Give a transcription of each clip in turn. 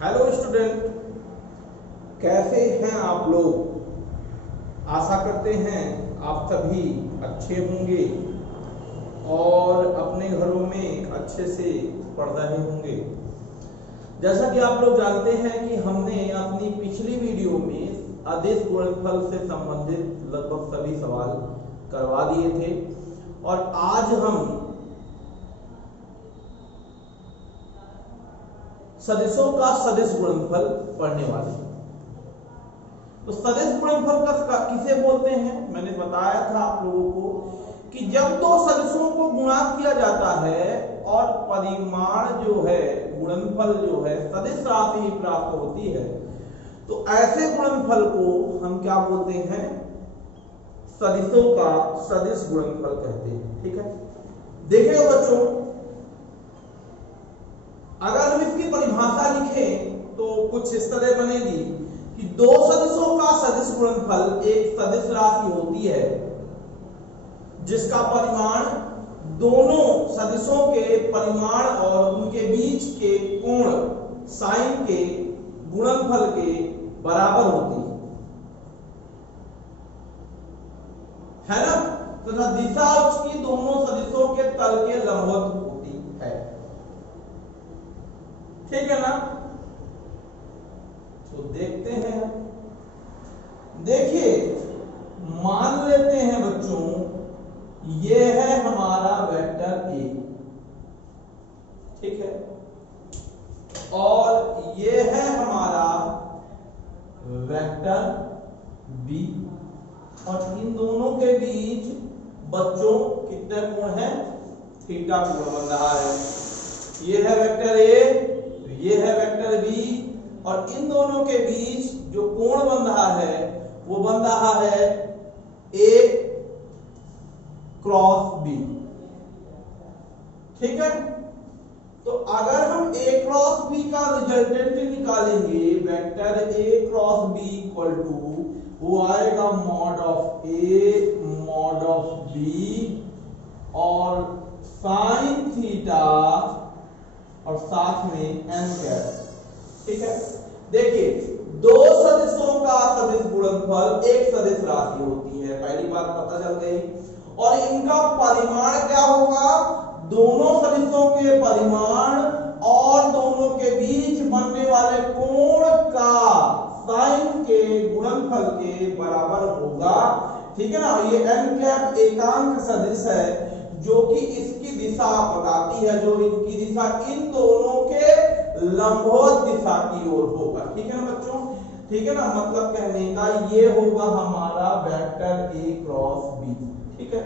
Hello student, कैसे हैं आप लोग। आशा करते हैं आप सभी अच्छे होंगे और अपने घरों में अच्छे से पढ़ रहे होंगे। जैसा कि आप लोग जानते हैं कि हमने अपनी पिछली वीडियो में अदिश गुणनफल से संबंधित लगभग सभी सवाल करवा दिए थे और आज हम सदिशों का सदिश गुणनफल पढ़ने वाले हैं। तो सदिश गुणनफल का किसे बोलते हैं, मैंने बताया था आप लोगों को कि जब दो सदिशों को गुणा किया जाता है और परिमाण जो है, गुणनफल जो है सदिश राशि ही प्राप्त होती है, तो ऐसे गुणनफल को हम क्या बोलते हैं, सदिशों का सदिश गुणनफल कहते हैं। ठीक है, देखिए बच्चों, अगर हम इसकी परिभाषा लिखें तो कुछ इस तरह बनेगी कि दो सदिशों का सदिश गुणनफल एक सदिश राशि होती है जिसका परिमाण दोनों सदिशों के परिमाण और उनके बीच के कोण साइन के गुणनफल के बराबर होती है ना। तथा दिशा उसकी दोनों सदिशों के तल के लंबवत होती है। ठीक है ना, तो देखते हैं। देखिए, मान लेते हैं बच्चों, ये है हमारा वेक्टर ए, ठीक है, और ये है हमारा वेक्टर बी, और इन दोनों के बीच बच्चों कितने कोण हैं, थीटा कोण बन रहा है। ये है वेक्टर ए, ये है वेक्टर बी, और इन दोनों के बीच जो कोण बन रहा है वो बन रहा है ए क्रॉस बी। ठीक है, तो अगर हम ए क्रॉस बी का रिजल्टेंट निकालेंगे, vector A cross B equal to वो आएगा mod of A mod of B और साइन थीटा और साथ में एन कैप। ठीक है, देखिए, दो सदिशों का सदिश गुणनफल एक सदिश राशि होती है, पहली बात पता चल गई, और इनका परिमाण क्या होगा, दोनों सदिशों के परिमाण और दोनों के बीच बनने वाले कोण का साइन के गुणनफल के बराबर होगा। ठीक है ना, ये एन कैप एकांक सदिश है जो कि इसकी दिशा बताती है, जो इनकी दिशा इन दोनों के लंबवत दिशा की ओर होगा। ठीक है ना बच्चों, ठीक है ना, मतलब कहने का ये होगा हमारा वेक्टर ए क्रॉस बी। ठीक है,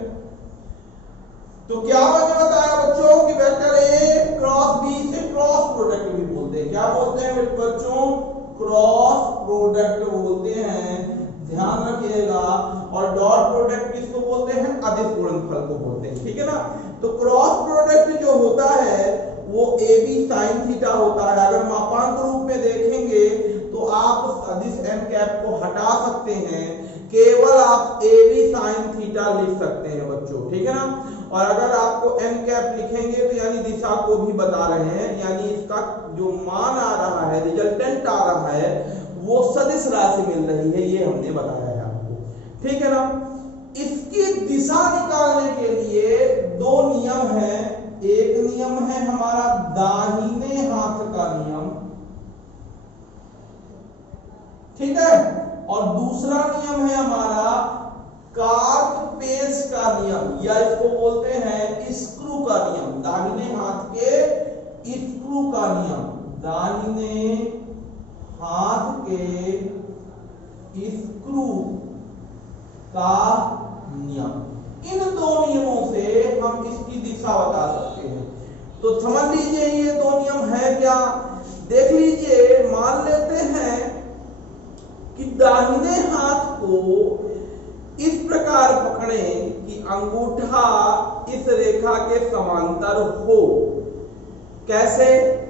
तो क्या मैंने बताया बच्चों कि वेक्टर ए क्रॉस बी से क्रॉस प्रोडक्ट भी बोलते हैं। क्या बोलते हैं बच्चों, क्रॉस प्रोडक्ट बोलते हैं, ध्यान रखिएगा। और डॉट प्रोडक्ट किसको बोलते हैं, अदिश गुणनफल को बोलते हैं। ठीक है ना, तो क्रॉस प्रोडक्ट जो होता है वो ए बी साइन थीटा होता है। अगर मापांक रूप में देखेंगे तो आप सदिश एन कैप को हटा सकते हैं, केवल आप ए बी साइन थीटा लिख सकते हैं बच्चों। ठीक है ना, और अगर आपको एन कैप लिखेंगे तो यानी दिशा को भी बता रहे हैं, यानी इसका जो मान आ रहा है, रिजल्टेंट आ रहा है, वो सदिश राशि मिल रही है, ये हमने बताया है आपको। ठीक है ना, इसकी दिशा निकालने के लिए दो नियम हैं। एक नियम है हमारा दाहिने हाथ का नियम, ठीक है, और दूसरा नियम है हमारा कार्क पेंच का नियम, या इसको बोलते हैं स्क्रू का नियम, दाहिने हाथ के स्क्रू का नियम, दाहिने हाथ के स्क्रू का नियम। इन दो नियमों से हम इसकी दिशा बता सकते हैं। तो समझ लीजिए ये दो नियम है क्या, देख लीजिए। मान लेते हैं कि दाहिने हाथ को इस प्रकार पकड़ें कि अंगूठा इस रेखा के समांतर हो। कैसे,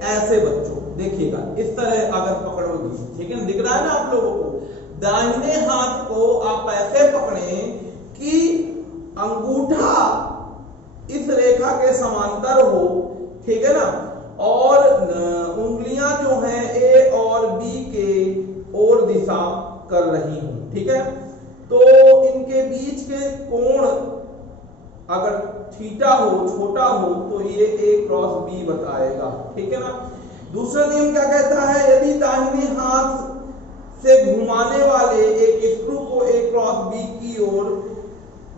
ऐसे बच्चों देखिएगा, इस तरह अगर पकड़ोगे, ठीक है, दिख रहा है ना आप लोगों को, दाहिने हाथ को आप ऐसे पकड़ें कि अंगूठा इस रेखा के समांतर हो। ठीक है ना, और उंगलियां जो हैं ए हिसाब कर रही हूं। ठीक है, तो इनके बीच के कोण अगर थीटा हो, छोटा हो, तो ये a क्रॉस b बताएगा। ठीक है ना। दूसरा नियम क्या कहता है, यदि दाहिने हाथ से घुमाने वाले एक स्क्रू को a क्रॉस b की ओर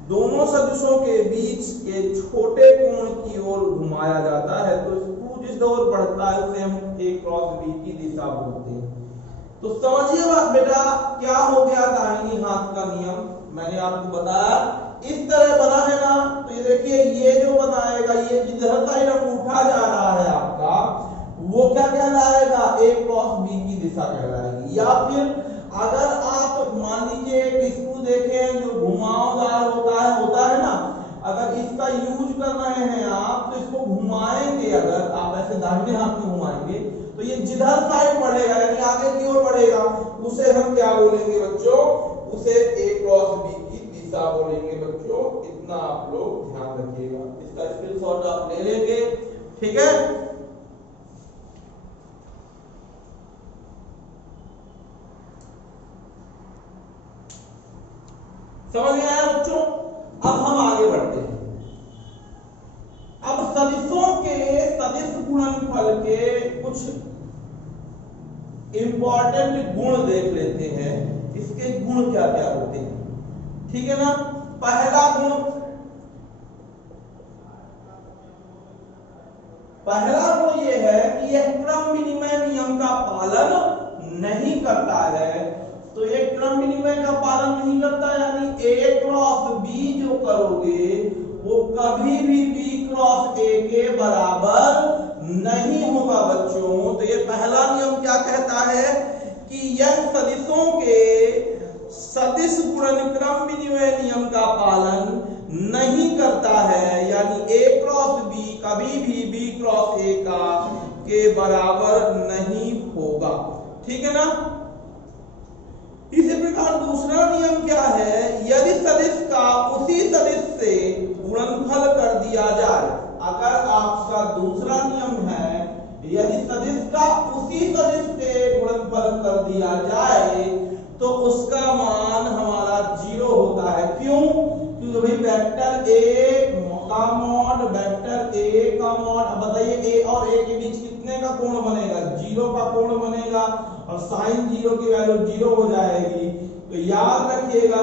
दोनों सदिशों के बीच के छोटे कोण की ओर घुमाया जाता है, तो स्क्रू जिस ओर बढ़ता है उसे हम a क्रॉस b की दिशा बोलते हैं। तो समझिए बेटा क्या हो गया दाहिनी हाथ का नियम, मैंने आपको बताया इस तरह बना है ना। तो ये देखिए, ये जो बनाएगा, ये जिधर साइड उठा जा रहा है आपका, वो क्या कहलाएगा, a क्रॉस b की दिशा कहलाएगी। या फिर अगर आप मान लीजिए एक स्क्रू देखें जो घुमावदार होता है ना, अगर इसका यूज कर रहे हैं आप, तो इसको घुमाएंगे, अगर आप ऐसे दाहिने हाथ में घुमाएंगे तो ये जिधर साइड बढ़ेगा यानी आगे की ओर बढ़ेगा, उसे हम क्या बोलेंगे बच्चों, उसे a क्रॉस b की दिशा बोलेंगे बच्चों। इतना आप लोग ध्यान रखिएगा, इसका स्क्रीनशॉट आप ले लेंगे। ठीक है, समझ में आया बच्चों। अब हम आगे बढ़ते हैं। अब सदिशों के सदिश गुणनफल के कुछ इंपॉर्टेंट गुण देख लेते हैं, इसके गुण क्या क्या होते हैं। ठीक है ना। पहला गुण ये है कि यह क्रम विनिमय नियम का पालन नहीं करता है। तो ये क्रम विनिमय का पालन नहीं करता, यानी a क्रॉस b जो करोगे वो कभी भी b क्रॉस a के बराबर नहीं होगा बच्चों। तो ये पहला नियम क्या कहता है कि यह सदिशों के सदिश गुणनक्रम विनिमय नियम का पालन नहीं करता है, यानी a क्रॉस b कभी भी b क्रॉस a के बराबर नहीं होगा। ठीक है ना। इसी प्रकार दूसरा नियम क्या है, यदि सदिश का उसी सदिश से गुणनफल कर दिया जाए। अगर आपका दूसरा नियम है, यदि सदिश का उसी सदिश से गुणनफल कर दिया जाए तो उसका मान हमारा 0 होता है। क्यों? क्योंकि भाई वेक्टर a का मॉड वेक्टर a का मॉड, अब बताइए a और a के बीच कितने का कोण बनेगा, 0 का कोण बनेगा, और साइन 0 की वैल्यू 0 हो जाएगी। तो याद रखिएगा,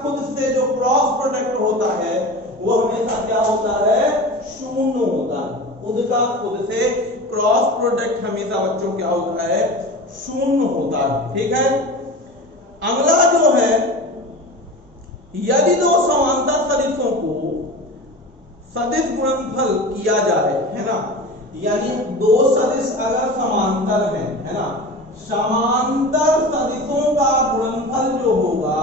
खुद से जो क्रॉस प्रोडक्ट होता है वो हमेशा क्या होता है, शून्य होता है। खुद से क्रॉस प्रोडक्ट हमेशा बच्चों क्या होता है, शून्य होता है। ठीक है। अगला जो है, यदि दो समांतर सदिशों को सदिश गुणनफल किया जाए, है ना, यानी दो सदिश अगर समांतर हैं, है ना, समांतर सदिशों का गुणनफल जो होगा,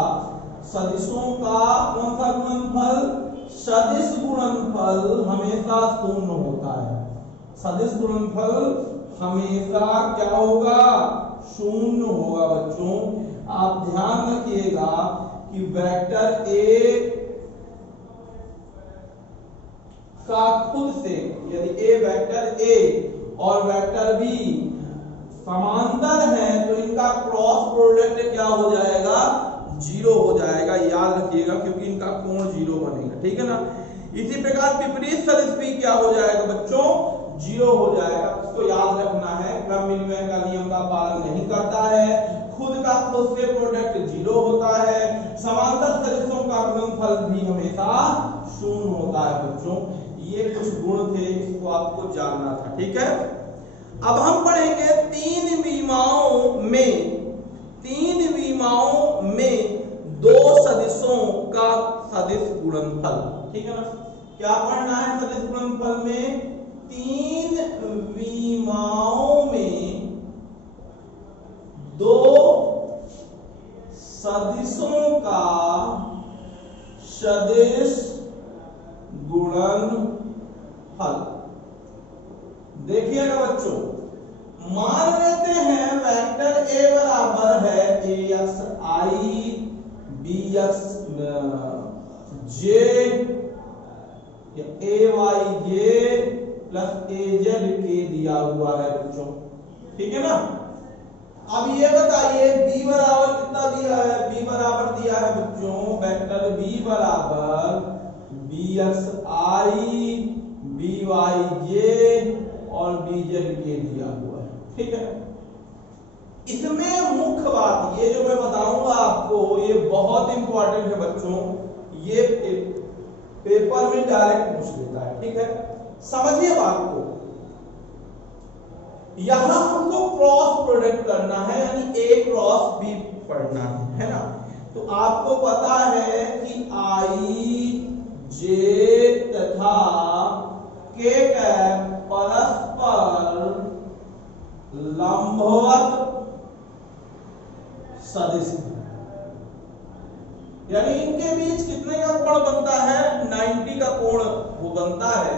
सदिशों का कौन सा गुणनफल, सदिश गुणनफल हमेशा शून्य होता है। सदिश गुणनफल हमेशा क्या होगा, शून्य होगा बच्चों। आप ध्यान रखिएगा कि वेक्टर a का खुद से, यदि a वेक्टर a और वेक्टर b समांतर है तो इनका क्रॉस प्रोडक्ट क्या हो जाएगा, 0 हो जाएगा। याद रखिएगा, क्योंकि इनका कोण 0 बनेगा। ठीक है ना। इसी प्रकार विपरीत सदिश भी क्या हो जाएगा बच्चों, 0 हो जाएगा। इसको याद रखना है, क्रम विनिमय का नियम का पालन नहीं करता है, खुद से प्रोडक्ट 0 होता है, समांतर सदिशों का गुणनफल भी हमेशा शून्य होता है बच्चों। ये कुछ गुण थे, इसको आपको जानना था। ठीक है। अब हम पढ़ेंगे तीन विमाओं में दो सदिशों का सदिश गुणनफल। ठीक है ना। क्या पढ़ना है सदिश गुणनफल में, तीन विमाओं में दो सदिशों का सदिश गुणनफल। देखिएगा बच्चों, मान लेते हैं वेक्टर a बराबर है axi bx j या ayj प्लस az k दिया हुआ है बच्चों। ठीक है ना। अब ये बताइए b बराबर कितना दिया है, b बराबर दिया है बच्चों वेक्टर b बराबर bxi byj और bzk दिया हुआ है, ठीक है। इसमें मुख्य बात ये जो मैं बताऊंगा आपको ये बहुत इंपॉर्टेंट है बच्चों, ये पेपर में डायरेक्ट पूछ लेता है, ठीक है। समझिए बात को, यहां हमको क्रॉस प्रोडक्ट करना है यानी a क्रॉस b पढ़ना है ना। तो आपको पता है कि i j तथा k कैप परस्पर लंबवत सदिश, यानी इनके बीच कितने का कोण बनता है, 90 का कोण वो बनता है।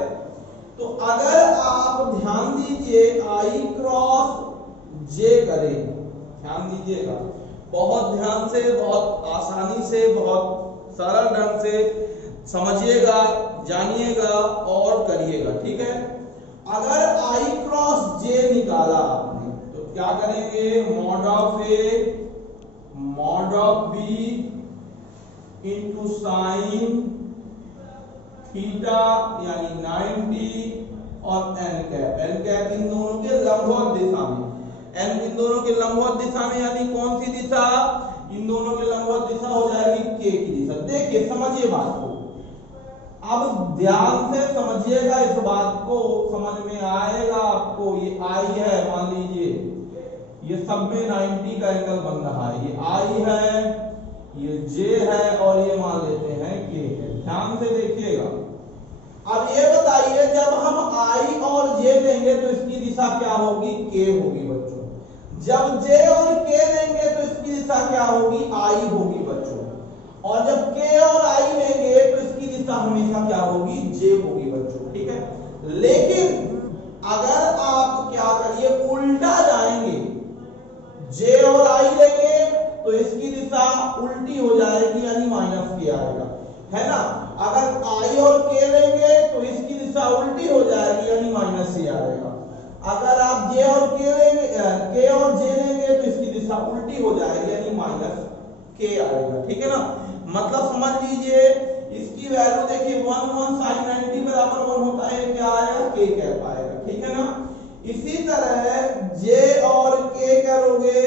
तो अगर आप ध्यान दीजिए i क्रॉस j करें, ध्यान दीजिएगा बहुत ध्यान से, बहुत आसानी से, बहुत सरल ढंग से समझिएगा, जानिएगा और करिएगा, ठीक है। अगर i क्रॉस j निकाला आपने तो क्या करेंगे, mod of b into sine theta यानी 90 और n कैप इन दोनों के लंबवत दिशा में, n इन दोनों के लंबवत दिशा में यानी कौन सी दिशा, इन दोनों के लंबवत दिशा हो जाएगी k की दिशा। देखिए समझिए बात को, अब ध्यान से समझिएगा इस बात को, समझ में आएगा आपको। ये i है, मान लीजिए ये सब में 90 का एंगल बन रहा है, ये i है, ये j है और ये मान लेते हैं k है। ध्यान से देखिएगा, अब ये बताइए जब हम i और j लेंगे तो इसकी दिशा क्या होगी, k होगी बच्चों। जब j और k लेंगे तो इसकी दिशा क्या होगी, i होगी बच्चों। और जब k और i लेंगे तो इसकी दिशा हमेशा क्या होगी, j होगी बच्चों, ठीक है। लेकिन अगर आप क्या करिए, उल्टा जाएंगे, j और i लेंगे तो इसकी दिशा उल्टी हो जाएगी यानी माइनस के आएगा, है ना। अगर i और k लेंगे तो इसकी दिशा उल्टी हो जाएगी यानी माइनस से आएगा। अगर आप j और k लेंगे, k और j लेंगे तो इसकी दिशा उल्टी हो जाएगी यानी माइनस k आएगा, ठीक है ना। मतलब समझ लीजिए इसकी वैल्यू देखिए 1 1 sin 90 बराबर 1 होता है, क्या आएगा, k कैप आएगा, ठीक है ना। इसी तरह j और k करोगे,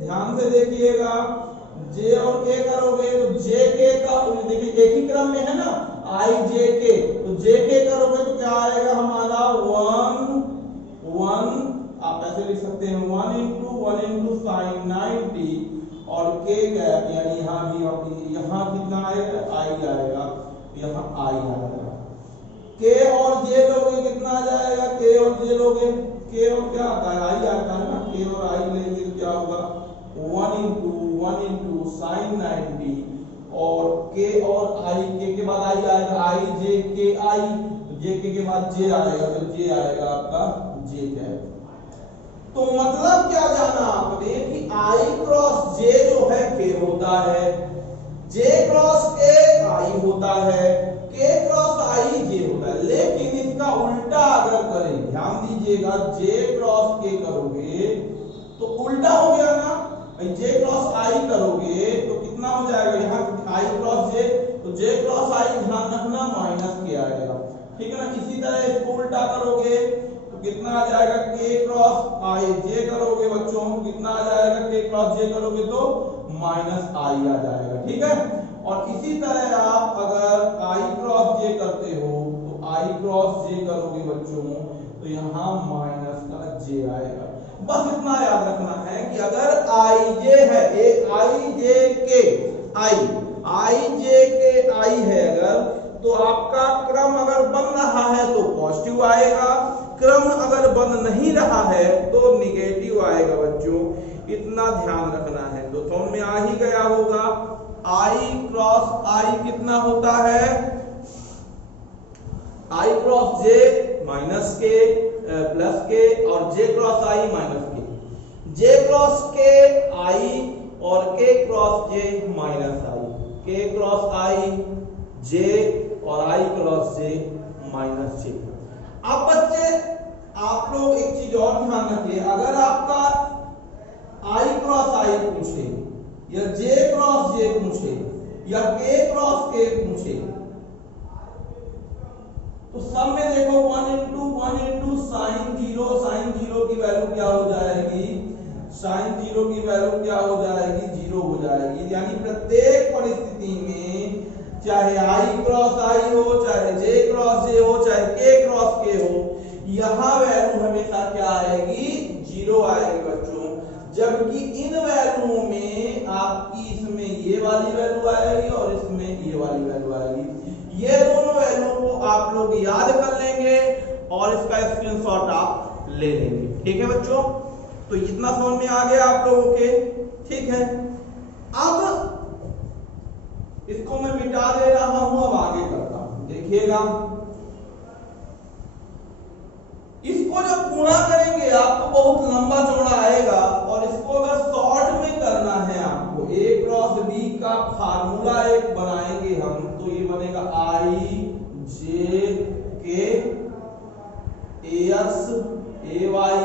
ध्यान से देखिएगा, j और k करोगे तो jk का देखिए एक ही क्रम में है ना, i j k, तो jk करोगे तो क्या आएगा हमारा 1 1, आप ऐसे लिख सकते हैं 1 into sin 90 और k कैप यानी यहाँ कितना आएगा, i आएगा, यहाँ i आएगा। k और j लोगे कितना आ जाएगा, k और j लोगे, k और क्या आता है, i आता है ना, k और i लेंगे तो क्या होगा 1 into sin 90 और k और i, k के बाद i आएगा, i j k i, j k के बाद j आएगा तो j आएगा आपका j कैप। तो मतलब क्या जाना आपने कि i क्रॉस j जो है k होता है, j क्रॉस k i होता है, k क्रॉस i j होता है। लेकिन इसका उल्टा अगर करें, ध्यान दीजिएगा, j क्रॉस k करोगे तो उल्टा हो गया ना, j क्रॉस i करोगे तो कितना हो जाएगा, यहाँ i क्रॉस j, तो j क्रॉस i ध्यान रखना माइनस k आएगा, ठीक है ना। इसी तरह इसको उल्टा करोगे तो कितना आ जाएगा, k क्रॉस i j करोगे बच्चों, कितना आ जाएगा, k क्रॉस j करोगे तो माइनस i आ जाएगा, ठीक है। और इसी तरह आप अगर i क्रॉस j करते हो तो i क्रॉस j करोगे बच्चों तो यहाँ माइनस का j आएगा। बस इतना याद रखना है कि अगर i j है, एक i j k i है अगर, तो आपका क्रम अगर बन रहा है तो पॉजिटिव आएगा, क्रम अगर बन नहीं रहा है तो निगेटिव आएगा बच्चों, इतना ध्यान रखना है। तो समझ में आ ही गया होगा, i क्रॉस i कितना होता है, i cross j minus k plus k और j cross i minus k, j cross k i और k cross j minus i, k cross i j और i cross j minus j। अब बच्चे आप लोग एक चीज और ध्यान रखिए, अगर आपका i या जे क्रॉस जे पूछे या के क्रॉस के पूछे, तो सब में देखो 1 इंटू साइन जीरो की वैल्यू क्या हो जाएगी, साइन जीरो की वैल्यू क्या हो जाएगी, जीरो हो जाएगी। यानी प्रत्येक परिस्थिति में चाहे आई क्रॉस आई हो, चाहे जे क्रॉस जे हो, चाहे के क्रॉस के हो, यहां वैल्यू हमेशा क्या आएगी, जीरो आएगी बच्चों। जबकि इन वैल्यूओं में आपकी इसमें ये वाली वैल्यू आएगी और इसमें ये वाली वैल्यू आएगी। ये दोनों वैल्यू को आप लोग याद कर लेंगे और इसका स्क्रीनशॉट आप ले लेंगे। ठीक है बच्चों, तो इतना समझ में आ गया आप लोगों के। ठीक है, अब इसको मैं मिटा दे रहा हूं, अब आगे करता हूं। देखिएगा, इसको जब गुणा करेंगे आपको बहुत लंबा चौड़ा आएगा, और इसको अगर शॉर्ट में करना है आपको, ए क्रॉस बी का फार्मूला एक बनाएंगे हम, तो ये बनेगा I J K A X A Y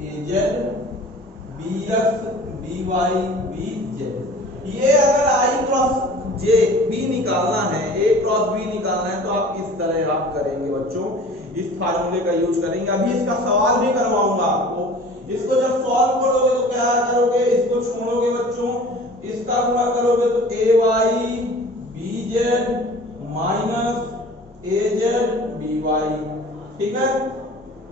A Z B X B Y B Z. ये अगर आई क्रॉस जे बी निकालना है, ए क्रॉस बी निकालना है, तो आप इस तरह आप करेंगे बच्चों, इस फार्मूले का यूज करेंगे। अभी इसका सवाल भी करवाऊंगा आपको। इसको जब सॉल्व करोगे तो क्या करोगे, इसको छोड़ोगे बच्चों, इसका गुणा करोगे तो ए वाई बी जेड माइनस ए जेड बी वाई। ठीक है,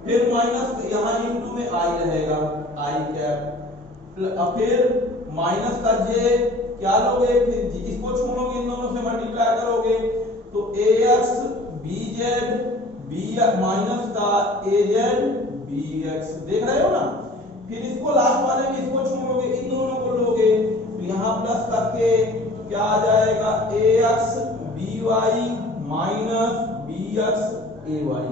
फिर माइनस यहां इंटू में आई रहेगा, आई कैप, फिर माइनस का जे क्या लोगे, फिर इसको छोड़ोगे, इन दोनों से मल्टीप्लाई करोगे तो A X B Z B minus का ए जेड बी एक्स, देख रहे हो ना। फिर इसको लास्ट वाले में इसको छोड़ोगे, इन दोनों को लोगे, तो यहाँ प्लस करके क्या आ जाएगा, A X B Y minus B X A Y.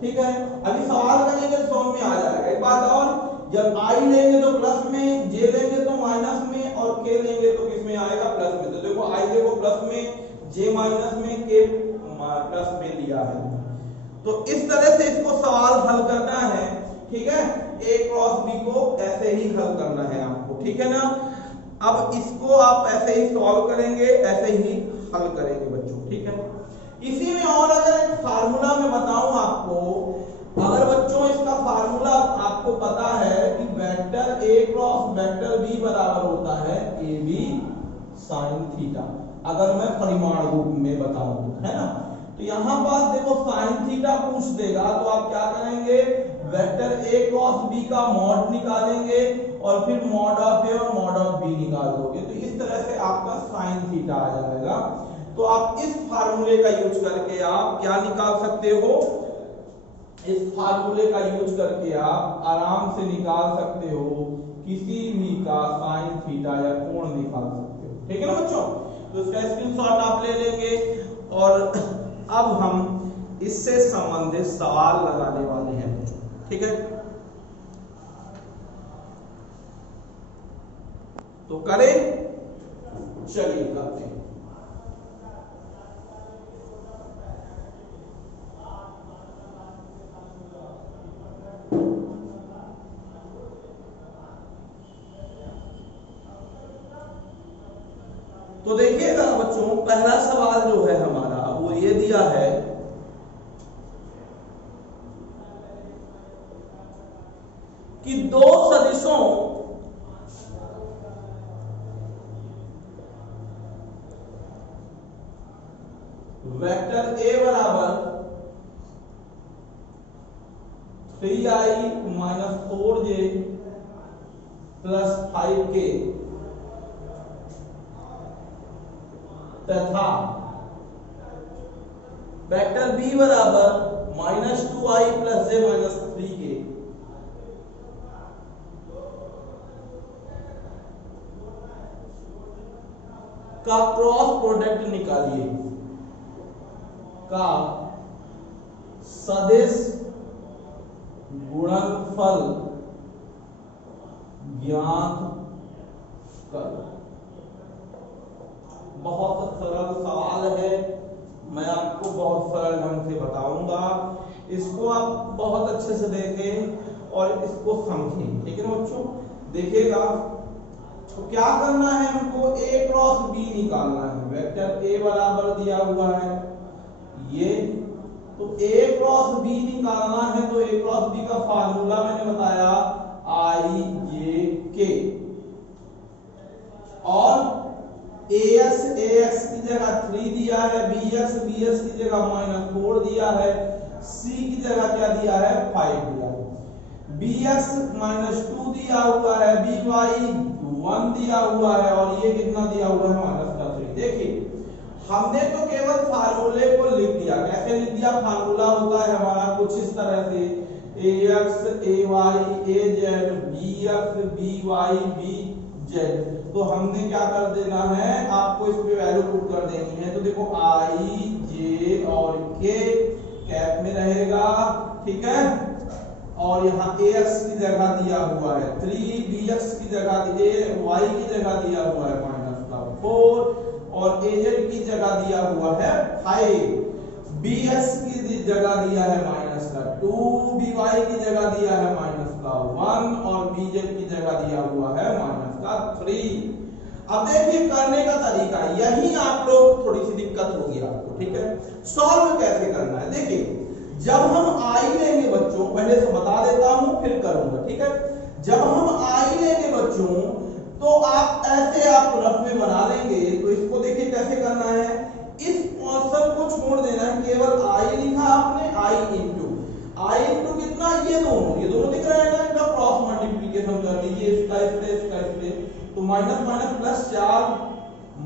ठीक है, अभी सवाल करेंगे तो समझ में आ जाएगा। एक बात और, जब आई लेंगे तो प्लस में, जे लेंगे तो माइनस में, और के लेंगे तो किस में आएगा, प्लस में। तो देखो आई देखो प्लस में, जे माइनस में, के प्लस में लिया है। तो इस तरह से इसको सवाल हल करना है। ठीक है, ए क्रॉस बी को ऐसे ही हल करना है आपको। ठीक है ना, अब इसको आप ऐसे ही सॉल्व करेंगे, ऐसे ही हल करेंगे बच्चों। ठीक है, इसी में और अगर एक फार्मूला मैं बताऊं आपको, अगर बच्चों इसका फार्मूला आपको पता है कि vector A cross vector B बराबर होता है ए बी साइन थीटा, अगर मैं परिमाण रूप में बताऊं तो, है ना। तो यहां पास देखो साइन थीटा पूछ देगा, तो आप क्या करेंगे, वेक्टर ए क्रॉस बी का मॉड निकालेंगे और फिर मॉड ऑफ ए और मॉड ऑफ बी निकाल दोगे, तो इस तरह से आपका साइन थीटा आ जाएगा। तो आप इस फार्मूले का यूज करके आप क्या निकाल सकते हो, इस फार्मूले का यूज करके आप आराम से निकाल सकते हो किसी भी का साइन थीटा या कोण निकाल सकते हो। ठीक है ना बच्चों, तो इसका स्क्रीनशॉट आप ले लेंगे और अब हम इससे संबंधित सवाल लगाने वाले हैं बच्चों। ठीक है, तो करें, चलिए करते हैं। तो देखिएगा बच्चों, पहला सवाल जो है हमारा वो ये दिया है कि दो सदिशों वेक्टर ए बराबर 3i minus 4j plus 5k तथा वेक्टर बी बराबर -2i plus j minus 3k का क्रॉस प्रोडक्ट निकालिए, का सदिश गुणनफल ज्ञात कर। बहुत सरल सवाल है, मैं आपको बहुत सरल ढंग से बताऊंगा, इसको आप बहुत अच्छे से देखें और इसको समझें। ठीक है ना बच्चों, देखिएगा तो क्या करना है हमको, a क्रॉस b निकालना है। वेक्टर a बराबर दिया हुआ है ये, तो a क्रॉस b निकालना है, तो a क्रॉस b का फार्मूला मैंने बताया i j k, और ax की जगह 3 दिया है, bx की जगह -4 दिया है, c की जगह क्या दिया है 5 दिया है, bx -2 दिया हुआ है, by 1 दिया हुआ है, और ये कितना दिया हुआ है -3। देखिए हमने तो केवल फार्मूले को लिख दिया। कैसे लिख दिया, फार्मूला होता है हमारा कुछ इस तरह से ax ay az bx by bz। तो हमने क्या कर देना है, आपको इस पे वैल्यू पुट कर देनी है। तो देखो i j और k कैप में रहेगा, ठीक है, और यहाँ ax की जगह दिया हुआ है 3, bx की जगह y की जगह दिया हुआ है -4, और az की जगह दिया हुआ है 5, bx की जगह दिया है -2, by की जगह दिया है -1, और bz की जगह दिया हुआ है -3। अब देखिए करने का तरीका, यही आप लोग थोड़ी सी दिक्कत होगी आपको, ठीक है। सॉल्व कैसे करना है, देखिए जब हम i लेंगे बच्चों, पहले से बता देता हूं फिर करूंगा, ठीक है। जब हम i लेंगे बच्चों, तो आप ऐसे आप रफ में बना लेंगे। तो इसको देखिए कैसे करना है, इस ऑप्शन को छोड़ देना है, केवल i लिखा आपने, i इंटू कितना, ये दोनों दिख रहा है ना, इनका क्रॉस मल्टीप्लिकेशन कर लीजिए, इसका इससे, तो माइनस माइनस प्लस 4,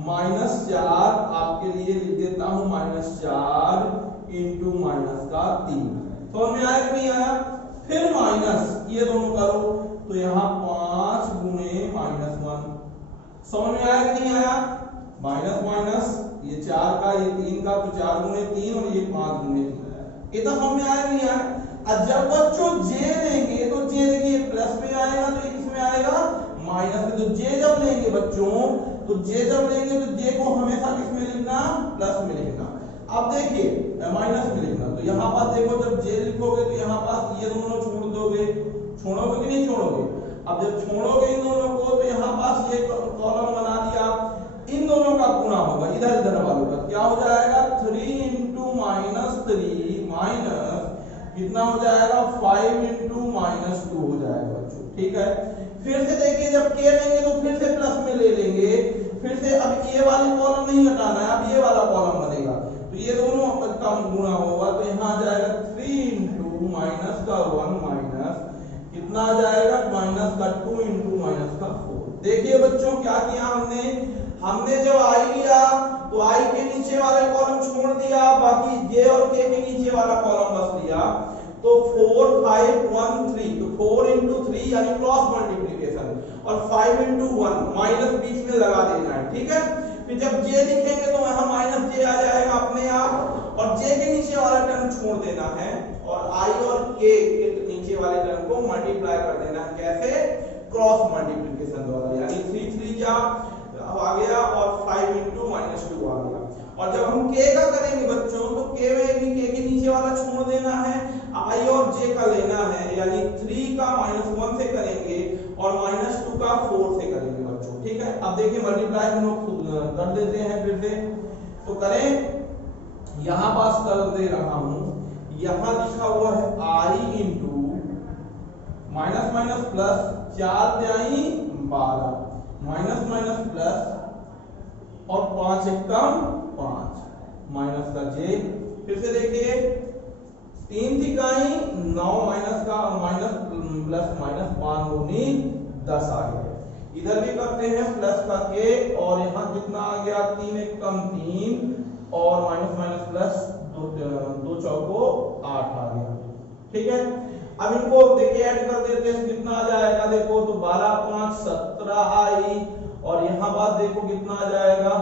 -4 आपके लिए लिख देता हूं -4 इंटू -3। समझ में आया कि नहीं आया, फिर माइनस ये दोनों करो, तो यहाँ 5 गुणे -1, समझ में आया कि नहीं आया, माइनस ये 4 का ये 3 का, तो 4 गुणे 3 और ये 5 गुणे 3, ये तो समझ में आया कि नहीं आया। अब जब बच्चों j लेंगे तो j देखिए प्लस में आएगा, तो ये किस में आएगा माइनस में। तो j जब लेंगे बच्चों, तो j जब लेंगे तो j को हमेशा किस में लिखना, प्लस में लिखना। अब देखिए माइनस में लिखना, तो यहाँ पास देखो जब j लिखोगे तो यहाँ पास ये दोनों छोड़ दोगे, छोड़ोगे कि नहीं छोड़ोगे। अब जब छोड़ोगे इन दोनों को, तो यहाँ पास ये कॉलम बना दिया, इन दोनों का गुणा होगा इधर इधर वालों का, क्या हो जाएगा 3 इंटू -3 माइनस कितना हो जाएगा 5 इंटू -2 हो जाएगा बच्चों, ठीक है। फिर से देखिए जब k लेंगे तो फिर से प्लस में ले लेंगे, फिर से अब ये वाले कॉलम नहीं हटाना है, अब ये वाला कॉलम बनेगा, तो ये दोनों का गुणा होगा, तो यहाँ आ जाएगा 3 इंटू -1 माइनस कितना आ जाएगा -2 इंटू -4। देखिए बच्चों क्या किया हमने जब i लिया तो i के नीचे वाले कॉलम छोड़ दिया, बाकी j और k के नीचे वाला कॉलम बस लिया, तो 4 5 1 3, तो 4 इंटू 3 यानी क्रॉस मल्टीप्लिकेशन, और 5 इंटू 1 माइनस बीच में लगा देना है, ठीक है। फिर जब j लिखेंगे तो यहाँ -j आ जाएगा अपने आप, और j के नीचे वाला टर्म छोड़ देना है, और i और k के नीचे वाले टर्म को मल्टीप्लाई कर देना है, कैसे क्रॉस मल्टीप्लिकेशन द्वारा, यानी 3 3 जा आ गया और 5 इंटू -2 आ गया। और जब हम k का करेंगे बच्चों, तो k में भी k के नीचे वाला छोड़ देना है, i और j का लेना है, यानी 3 का -1 से करेंगे और -2 का 4 से करेंगे बच्चों, ठीक है। अब देखिए मल्टीप्लाई हम लोग कर देते हैं फिर से, तो करें, यहाँ पास कर दे रहा हूं, यहाँ लिखा हुआ है i into minus minus plus 4 जाई 12 माइनस प्लस और 5 एकम 5 माइनस का j, फिर से देखिए 3 तिकाई 9 माइनस का माइनस प्लस माइनस 5 दूनी 10 आ गया। इधर भी करते हैं प्लस का k, और यहाँ कितना आ गया 3 एकम 3 और माइनस प्लस 2 चौको 8 आ गया, ठीक है। अब इनको देखिए ऐड कर देते हैं, कितना आ जाएगा देखो, तो 12 5 17 आई, और यहाँ पास देखो कितना आ जाएगा,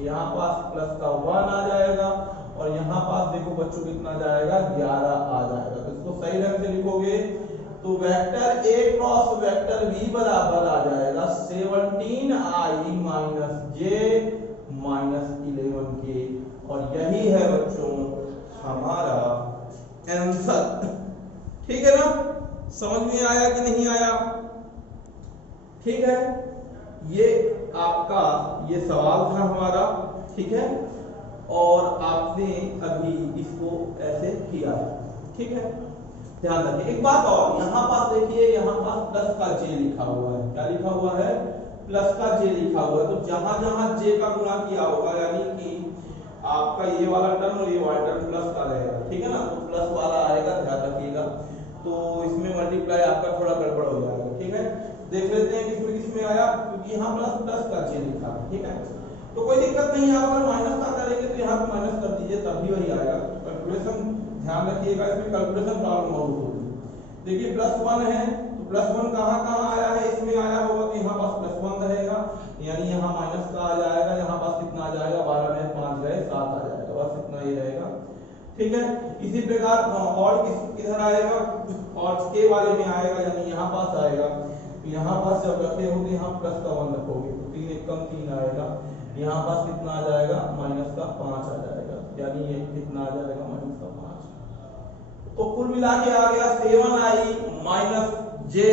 यहाँ पास प्लस का 1 आ जाएगा, और यहाँ पास देखो बच्चों कितना जाएगा 11 आ जाएगा। तो इसको सही ढंग से लिखोगे तो vector a cross vector b बराबर आ जाएगा 17i minus j minus 11k, और यही है बच्चों हमारा आंसर, ठीक है ना। समझ में आया कि नहीं आया, ठीक है। ये आपका ये सवाल था हमारा, ठीक है, और आपने अभी इसको ऐसे किया है, ठीक है। ध्यान रखिए एक बात और, यहाँ पास देखिए, यहाँ पास प्लस का जे लिखा हुआ है। क्या लिखा हुआ है? प्लस का जे लिखा हुआ है। तो जहां जहां जे का गुणा किया होगा, यानी कि आपका ये वाला टर्म और ये वाला टर्म प्लस का रहेगा, ठीक है ना, तो प्लस वाला आएगा, ध्यान रखिएगा। तो इसमें मल्टीप्लाई आपका थोड़ा गड़बड़ हो जाएगा, ठीक है। देख लेते हैं किसमें किसमें आया, क्योंकि यहाँ प्लस प्लस का जे लिखा है, ठीक है। तो कोई दिक्कत नहीं है, अगर माइनस का करेंगे तो यहाँ पे माइनस कर दीजिए, तब भी वही आएगा। कैलकुलेशन ध्यान रखिएगा, इसमें कैलकुलेशन प्रॉब्लम मौजूद होगी। देखिए +1 है, तो +1 कहाँ कहाँ आया है, इसमें आया होगा, तो यहाँ पास +1 रहेगा, यानी यहाँ माइनस का आ जाएगा। यहाँ पास कितना आ जाएगा, 12 में 5 गए 7 आ जाएगा, बस इतना ही रहेगा, ठीक है। इसी प्रकार और किधर आएगा, और के वाले में आएगा, यानी यहाँ पास आएगा। तो यहाँ पास जब रखे होंगे, यहाँ प्लस का 1 रखोगे, तो 3 1 कम 3 आएगा। यहाँ पास कितना आ जाएगा, माइनस का 5 आ जाएगा, यानी ये कितना आ जाएगा, माइनस का 5। तो कुल मिला के आ गया 7i माइनस जे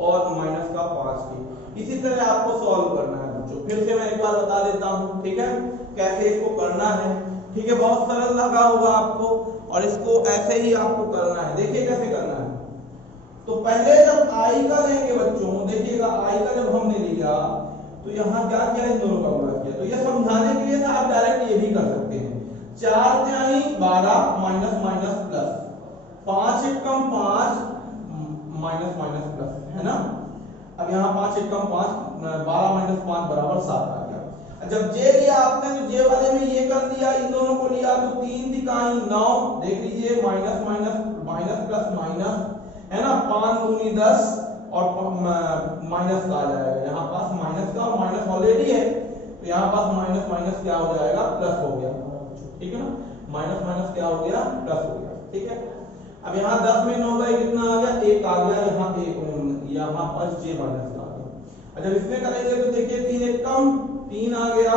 और माइनस का 5 के। इसी तरह आपको सॉल्व करना है बच्चों। फिर से मैं एक बार बता देता हूँ, ठीक है, कैसे इसको करना है, ठीक है। बहुत सरल लगा होगा आपको, और इसको ऐसे ही आपको करना है। देखिए कैसे करना है। तो पहले जब i का लेंगे बच्चों, देखिएगा i का जब हमने लिया, तो यहाँ क्या किया, इन दोनों का गुणा किया। तो ये समझाने के लिए था, आप डायरेक्ट ये भी कर सकते हैं। 4 तिहाई 12 माइनस माइनस प्लस, 5 एकम 5 माइनस माइनस प्लस, है ना। अब यहाँ 5 एकम 5, 12 माइनस 5 बराबर 7 आ गया। जब जे लिया आपने, तो जे वाले में ये कर दिया, इन दोनों को लिया, तो 3 तिहाई 9, देख लीजिए, minus minus minus plus minus, है ना, 5 दूनी 10 और माइनस का आ जाएगा। यहाँ पास माइनस का, माइनस ऑलरेडी है, तो यहाँ पास माइनस माइनस क्या हो जाएगा, प्लस हो गया, ठीक है ना। माइनस माइनस क्या हो गया, प्लस हो गया, ठीक है। अब यहाँ 10 में 9 गए, कितना आ गया, 1 आ गया। यहाँ पास जे माइनस का आ गया। जब इसमें करेंगे तो देखिए 3 1 कम 3 आ गया,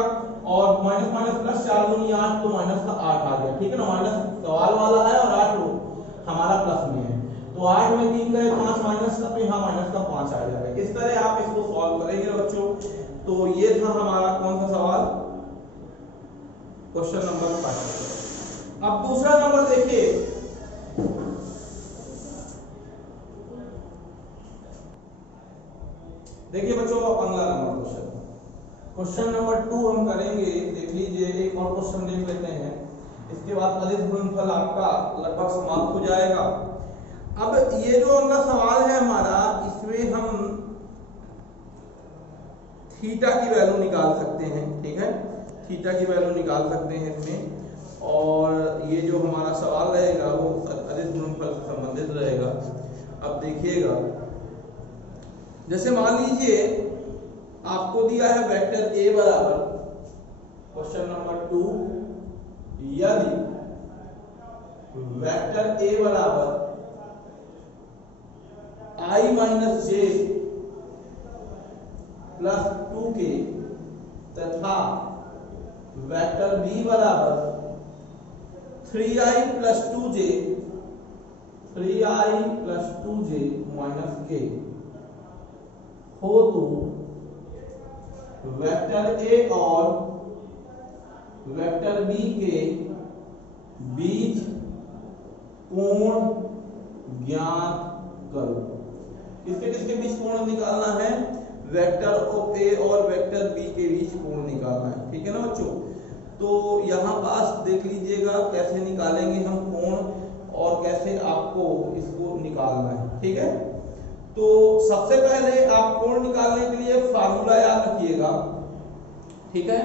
और माइनस माइनस प्लस 4 दूनी 8, तो माइनस का 8 आ गया, ठीक है ना। माइनस सवाल वाला है और 8 हमारा प्लस में है, तो 8 में 3 गए 5 माइनस का, तो यहाँ माइनस का 5 आ जाएगा। इस तरह आप इसको सॉल्व करेंगे बच्चों। तो ये था हमारा कौन सा सवाल, क्वेश्चन नंबर 5। अब दूसरा नंबर देखिए, देखिए बच्चों अगला नंबर क्वेश्चन नंबर 2 हम करेंगे। देख लीजिए, एक और क्वेश्चन देख लेते हैं, इसके बाद अदिश गुणनफल आपका लगभग समाप्त हो जाएगा। अब ये जो अगला सवाल है हमारा, इसमें हम थीटा की वैल्यू निकाल सकते हैं, ठीक है, थीटा की वैल्यू निकाल सकते हैं इसमें। और ये जो हमारा सवाल रहेगा वो अदिश गुणनफल से संबंधित रहेगा। अब देखिएगा, जैसे मान लीजिए आपको दिया है वेक्टर ए बराबर, क्वेश्चन नंबर 2, यदि वेक्टर ए बराबर i minus J plus 2k तथा वेक्टर बी बराबर 3i plus 2j minus k हो, तो वेक्टर ए और वेक्टर बी के बीच कोण ज्ञात करो। किसके किसके बीच कोण निकालना है, वेक्टर ए और वेक्टर बी के बीच कोण निकालना है, ठीक है ना बच्चों। तो यहाँ पास देख लीजिएगा कैसे निकालेंगे हम कोण, और कैसे आपको इसको निकालना है, ठीक है। तो सबसे पहले आप कोण निकालने के लिए फार्मूला याद रखिएगा, ठीक है।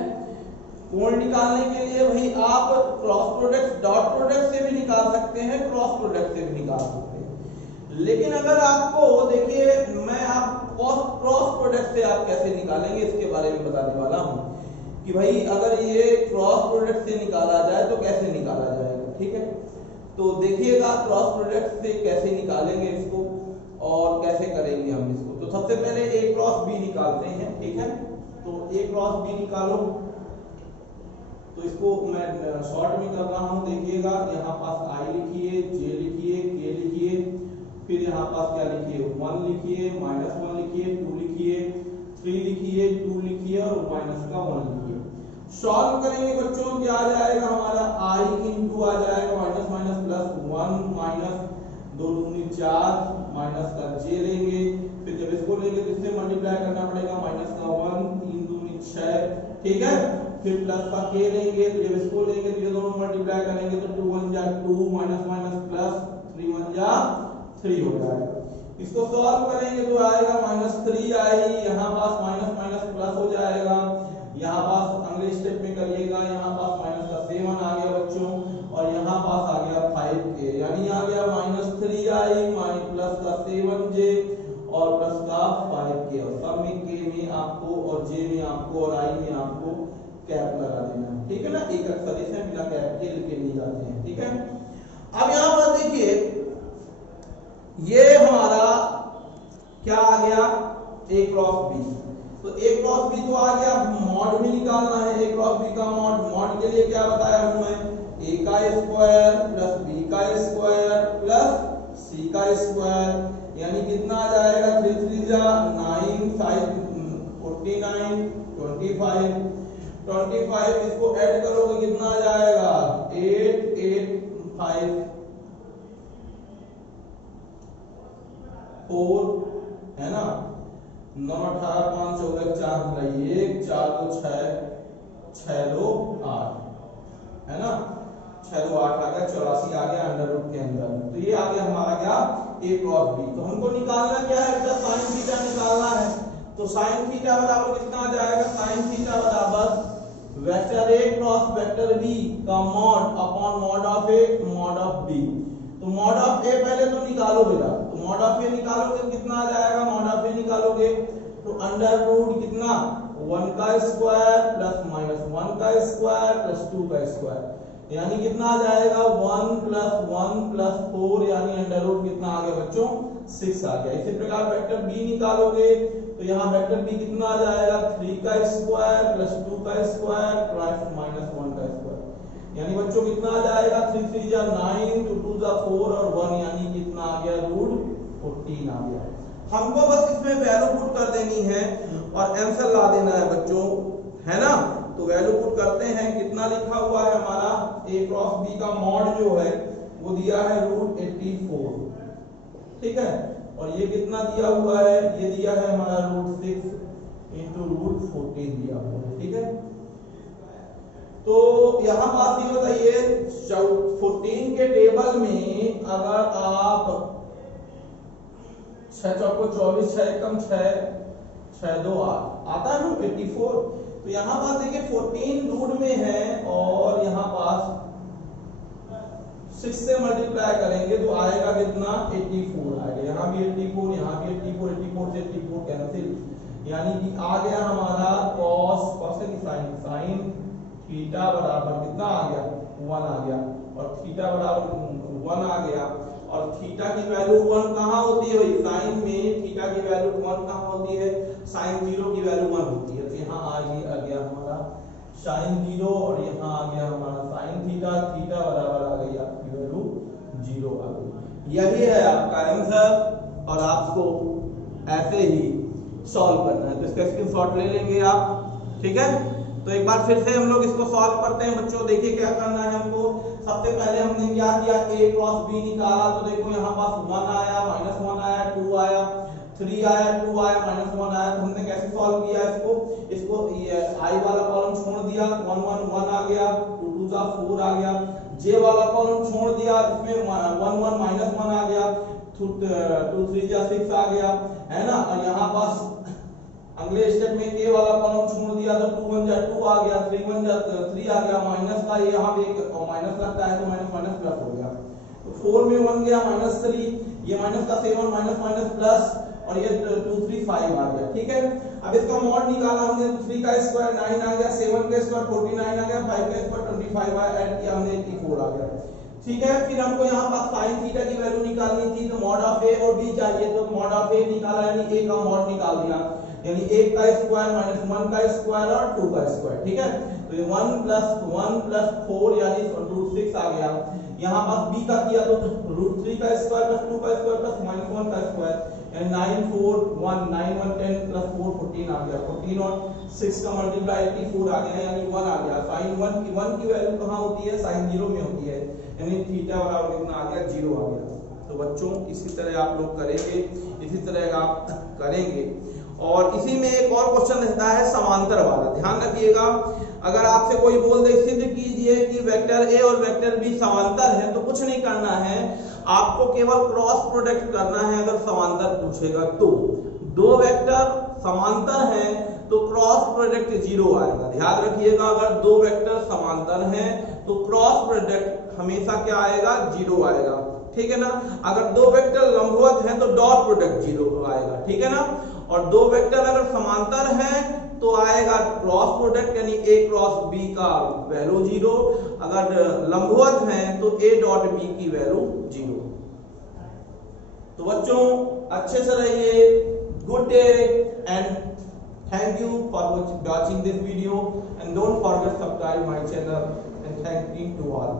कोण निकालने के लिए भाई आप क्रॉस प्रोडक्ट, डॉट प्रोडक्ट से भी निकाल सकते हैं, क्रॉस प्रोडक्ट से भी निकाल सकते हैं। लेकिन अगर आपको, देखिए मैं आप क्रॉस प्रोडक्ट से आप कैसे निकालेंगे इसके बारे में बताने वाला हूं, कि भाई अगर ये क्रॉस प्रोडक्ट से निकाला जाए तो कैसे निकाला जाएगा, ठीक है। तो देखिएगा क्रॉस प्रोडक्ट से कैसे निकालेंगे इसको, और कैसे करेंगे हम इसको। तो सबसे पहले ए क्रॉस बी निकालते हैं, ठीक है। तो ए क्रॉस बी निकालो, तो इसको मैं शॉर्ट में कर रहा हूं। देखिएगा यहाँ पास आई लिखिए, जे लिखिए, के लिखिए, फिर यहाँ पास क्या लिखिए, 1 लिखिए, -1 लिखिए, 2 लिखिए, 3 लिखिए, 2 लिखिए और माइनस का 1 लिखिए। सॉल्व करेंगे बच्चों, क्या आ जाएगा हमारा i इंटू आ जाएगा माइनस माइनस प्लस 1 माइनस 2 दूनी 4 माइनस का j लेंगे, फिर जब इसको लेंगे तो इससे मल्टीप्लाई करना पड़ेगा, माइनस का 1 3 दूनी 6, ठीक है, फिर प्लस का k लेंगे, तो जब इसको लेंगे तो ये दोनों मल्टीप्लाई करेंगे तो 2 1 जा 2 माइनस माइनस प्लस 3 1 जा 3 हो जाएगा। इसको सॉल्व करेंगे तो आएगा माइनस 3 आई, यहाँ पास माइनस माइनस प्लस हो जाएगा, यहाँ पास अगले स्टेप में करिएगा, यहाँ पास माइनस का 7 आ गया बच्चों, और यहाँ पास आ गया 5k, यानी आ गया माइनस 3i प्लस का 7j और प्लस का 5k, और सब में k में आपको और j में आपको और i में आपको कैप लगा देना है, ठीक है ना। एक अक्षर इसमें बिना कैप के लिखे नहीं जाते हैं, ठीक है। अब यहाँ पर देखिए ये हमारा क्या आ गया, a क्रॉस b, तो a क्रॉस b तो आ गया, मॉड भी निकालना है, a क्रॉस b का मॉड, मॉड के लिए क्या बताया हूं मैं, a का स्क्वायर प्लस b का स्क्वायर प्लस c का स्क्वायर, यानी कितना आ जाएगा 3 3 जा 9 5 49 25, इसको ऐड करोगे कितना आ जाएगा 8 8 5 4 है ना, 9 18 5 14 4 मिलाइए 1 4 2 6 6 2 8 है ना, 6 2 8 आ गया, 84 आ गया अंडर रूट के अंदर। तो ये आ गया हमारा क्या a क्रॉस b। तो हमको निकालना क्या है बेटा, साइन थीटा निकालना है। तो साइन थीटा बराबर कितना आ जाएगा, साइन थीटा बराबर vector a cross vector b का mod upon mod of a mod of b। तो मॉड ऑफ a पहले तो निकालो बेटा, तो मॉड ऑफ a निकालोगे कितना आ जाएगा, मॉड ऑफ a निकालोगे तो अंडर रूट कितना 1 का स्क्वायर प्लस माइनस 1 का स्क्वायर प्लस 2 का स्क्वायर, यानी कितना आ जाएगा 1 प्लस 4, यानी अंडर रूट कितना आ गया बच्चों 6 आ गया। इसी प्रकार वेक्टर b निकालोगे तो यहाँ वेक्टर b कितना आ जाएगा 3 का स्क्वायर प्लस 2 का स्क्वायर प्लस माइनस 1 का स्क्वायर, यानी बच्चों कितना आ जाएगा 3 3 जा 9 तो 2 जा 4 और 1, यानी कितना आ गया रूट 14 आ गया। हमको बस इसमें वैल्यू पुट कर देनी है और आंसर ला देना है बच्चों, है ना। तो वैल्यू पुट करते हैं, कितना लिखा हुआ है हमारा a क्रॉस b का मॉड जो है वो दिया है रूट 84, ठीक है, और ये कितना दिया हुआ है, ये दिया है हमारा रूट 6 इंटू रूट 14 दिया हुआ है, ठीक है। तो यहां बात ये बताइए 14 के टेबल में अगर आप 6 चौको 24 6 कम 6 6 2 8 आता है 84। तो यहां बात देखिए 14 रूट में है और यहां पास 6 से मल्टीप्लाई करेंगे तो आएगा कितना 84 आएगा, यहां भी 84 यहां भी 84 84 से 84 कैंसिल, यानी कि आ गया हमारा cos sin थीटा बराबर कितना आ गया 1 आ गया, और थीटा बराबर 1 आ गया, और थीटा की वैल्यू 1 कहां होती है भाई, साइन में थीटा की वैल्यू 1 कहां होती है, साइन 0 की वैल्यू 1 होती है। तो यहां आ गया हमारा साइन 0 और यहां आ गया हमारा साइन थीटा, थीटा बराबर आ गई आपकी वैल्यू 0 आ गई। यही है आपका आंसर और आपको ऐसे ही सॉल्व करना है, तो इसका स्क्रीनशॉट ले लेंगे आप, ठीक है। तो एक बार फिर से हम लोग इसको सॉल्व करते हैं बच्चों। देखिए क्या करना है हमको, सबसे पहले हमने क्या किया a क्रॉस b निकाला, तो देखो यहाँ पास 1 आया माइनस 1 आया 2 आया 3 आया 2 आया माइनस 1 आया। तो हमने कैसे सॉल्व किया इसको ये i वाला कॉलम छोड़ दिया, 1 1 1 आ गया, 2 2 जा 4 आ गया, j वाला कॉलम छोड़ दिया, इसमें 1 1 माइनस 1 आ गया, 2 3 जा 6 आ गया, है ना। और यहाँ पास अगले स्टेप में k वाला कॉलम छोड़ दिया तो 2 1 जा 2 आ गया, 3 1 जा 3 आ गया, माइनस का ये यहाँ पे एक माइनस लगता है तो माइनस माइनस प्लस हो गया, तो 4 में 1 गया माइनस 3, ये माइनस का 7 माइनस माइनस प्लस, और ये 2 3 5 आ गया, ठीक है। अब इसका मॉड निकाला हमने, 3 का स्क्वायर 9 आ गया, 7 का स्क्वायर 49 आ गया, 5 का स्क्वायर 25 आया, ऐड किया हमने 84 आ गया, ठीक है। फिर हमको यहाँ पास sin थीटा की वैल्यू निकालनी थी, तो मॉड ऑफ a और b चाहिए, तो मॉड ऑफ a निकाला यानी a का मॉड निकाल दिया, यानी 1 का स्क्वायर माइनस 1 का स्क्वायर और 2 का स्क्वायर, ठीक है। तो ये 1 प्लस 4 यानी रूट 6 आ गया, यहाँ बस b का किया तो √3 का स्क्वायर प्लस 2 का स्क्वायर प्लस -1 का स्क्वायर, एंड 9 4 1 9 1 10 प्लस 4 14 आ गया, 14 और 6 का मल्टीप्लाई 84 आ गया, यानी 1 आ गया। sin 1 की वैल्यू कहाँ होती है? sin 0 में होती है, यानी थीटा बराबर कितना आ गया? 0 आ गया। तो बच्चों इसी तरह आप लोग करेंगे, इसी तरह आप करेंगे। और इसी में एक और क्वेश्चन रहता है समांतर वाला, ध्यान रखिएगा। अगर आपसे कोई बोल दे सिद्ध कीजिए कि वेक्टर ए और वेक्टर बी समांतर है, तो कुछ नहीं करना है, आपको केवल क्रॉस प्रोडक्ट करना है। अगर समांतर पूछेगा तो दो वेक्टर समांतर हैं तो क्रॉस प्रोडक्ट 0 आएगा। ध्यान रखिएगा, अगर दो वेक्टर समांतर हैं तो क्रॉस प्रोडक्ट हमेशा क्या आएगा? 0 आएगा, ठीक है ना। अगर दो वेक्टर लंबवत हैं तो डॉट प्रोडक्ट 0 आएगा, ठीक है ना। और दो वेक्टर अगर समांतर हैं तो आएगा क्रॉस प्रोडक्ट, यानी a क्रॉस b का वैल्यू 0। अगर लंबवत हैं तो a डॉट b की वैल्यू 0। तो बच्चों अच्छे से रहिए, good day and thank you for watching this video, and don't forget subscribe my channel, and thank you to all.